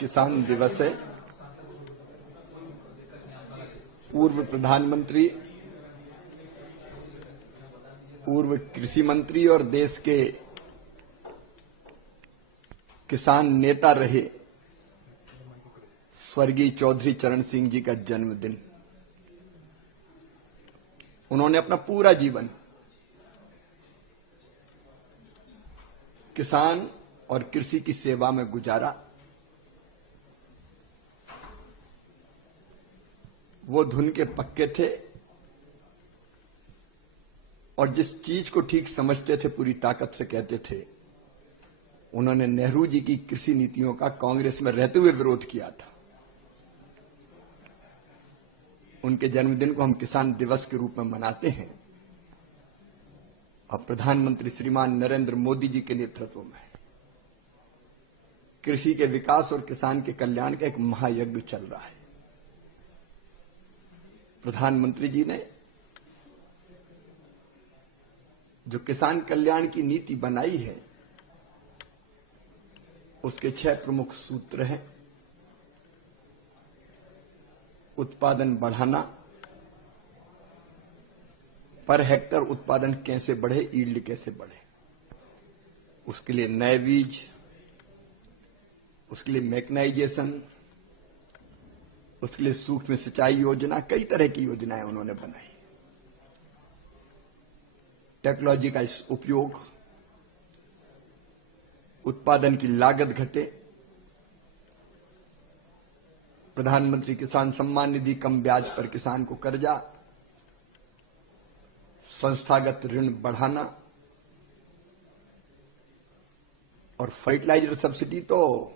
किसान दिवस है। पूर्व प्रधानमंत्री, पूर्व कृषि मंत्री और देश के किसान नेता रहे स्वर्गीय चौधरी चरण सिंह जी का जन्मदिन। उन्होंने अपना पूरा जीवन किसान और कृषि की सेवा में गुजारा। वो धुन के पक्के थे और जिस चीज को ठीक समझते थे पूरी ताकत से कहते थे। उन्होंने नेहरू जी की कृषि नीतियों का कांग्रेस में रहते हुए विरोध किया था। उनके जन्मदिन को हम किसान दिवस के रूप में मनाते हैं और प्रधानमंत्री श्रीमान नरेंद्र मोदी जी के नेतृत्व में कृषि के विकास और किसान के कल्याण का एक महायज्ञ चल रहा है। प्रधानमंत्री जी ने जो किसान कल्याण की नीति बनाई है उसके 6 प्रमुख सूत्र हैं। उत्पादन बढ़ाना, पर हेक्टर उत्पादन कैसे बढ़े, यील्ड कैसे बढ़े, उसके लिए नए बीज, उसके लिए मैकेनाइजेशन, उसके लिए सूक्ष्म सिंचाई योजना, कई तरह की योजनाएं उन्होंने बनाई। टेक्नोलॉजी का इस उपयोग, उत्पादन की लागत घटे, प्रधानमंत्री किसान सम्मान निधि, कम ब्याज पर किसान को कर्जा, संस्थागत ऋण बढ़ाना और फर्टिलाइजर सब्सिडी तो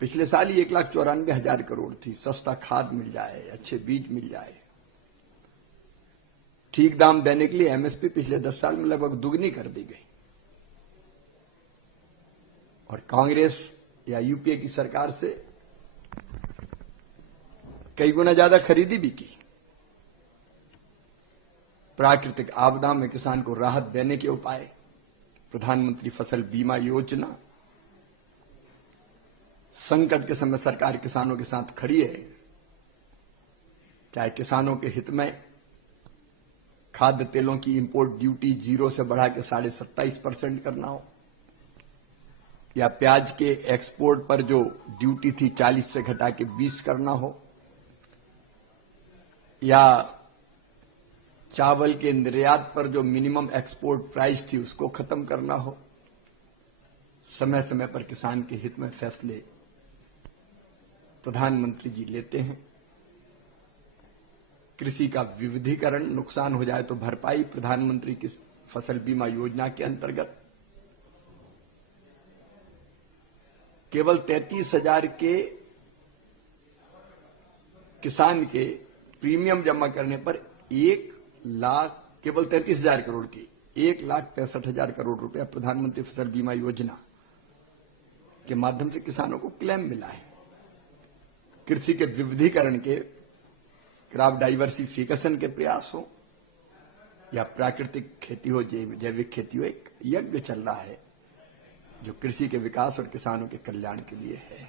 पिछले साल ही 1,94,000 करोड़ थी। सस्ता खाद मिल जाए, अच्छे बीज मिल जाए, ठीक दाम देने के लिए एमएसपी पिछले 10 साल में लगभग दुगनी कर दी गई। और कांग्रेस या यूपीए की सरकार से कई गुना ज्यादा खरीदी भी की। प्राकृतिक आपदा में किसान को राहत देने के उपाय, प्रधानमंत्री फसल बीमा योजना, संकट के समय सरकार किसानों के साथ खड़ी है। चाहे किसानों के हित में खाद्य तेलों की इंपोर्ट ड्यूटी 0 से बढ़ा के 27.5% करना हो, या प्याज के एक्सपोर्ट पर जो ड्यूटी थी 40 से घटा के 20 करना हो, या चावल के निर्यात पर जो मिनिमम एक्सपोर्ट प्राइस थी उसको खत्म करना हो। समय समय पर किसान के हित में फैसले प्रधानमंत्री जी लेते हैं। कृषि का विविधीकरण, नुकसान हो जाए तो भरपाई, प्रधानमंत्री की फसल बीमा योजना के अंतर्गत केवल 33,000 के किसान के प्रीमियम जमा करने पर 1 लाख, केवल 33,000 करोड़ की 1,65,000 करोड़ रुपया प्रधानमंत्री फसल बीमा योजना के माध्यम से किसानों को क्लेम मिला है। कृषि के विविधीकरण के, क्रॉप डाइवर्सिफिकेशन के प्रयास हो या प्राकृतिक खेती हो, जैविक खेती हो, एक यज्ञ चल रहा है जो कृषि के विकास और किसानों के कल्याण के लिए है।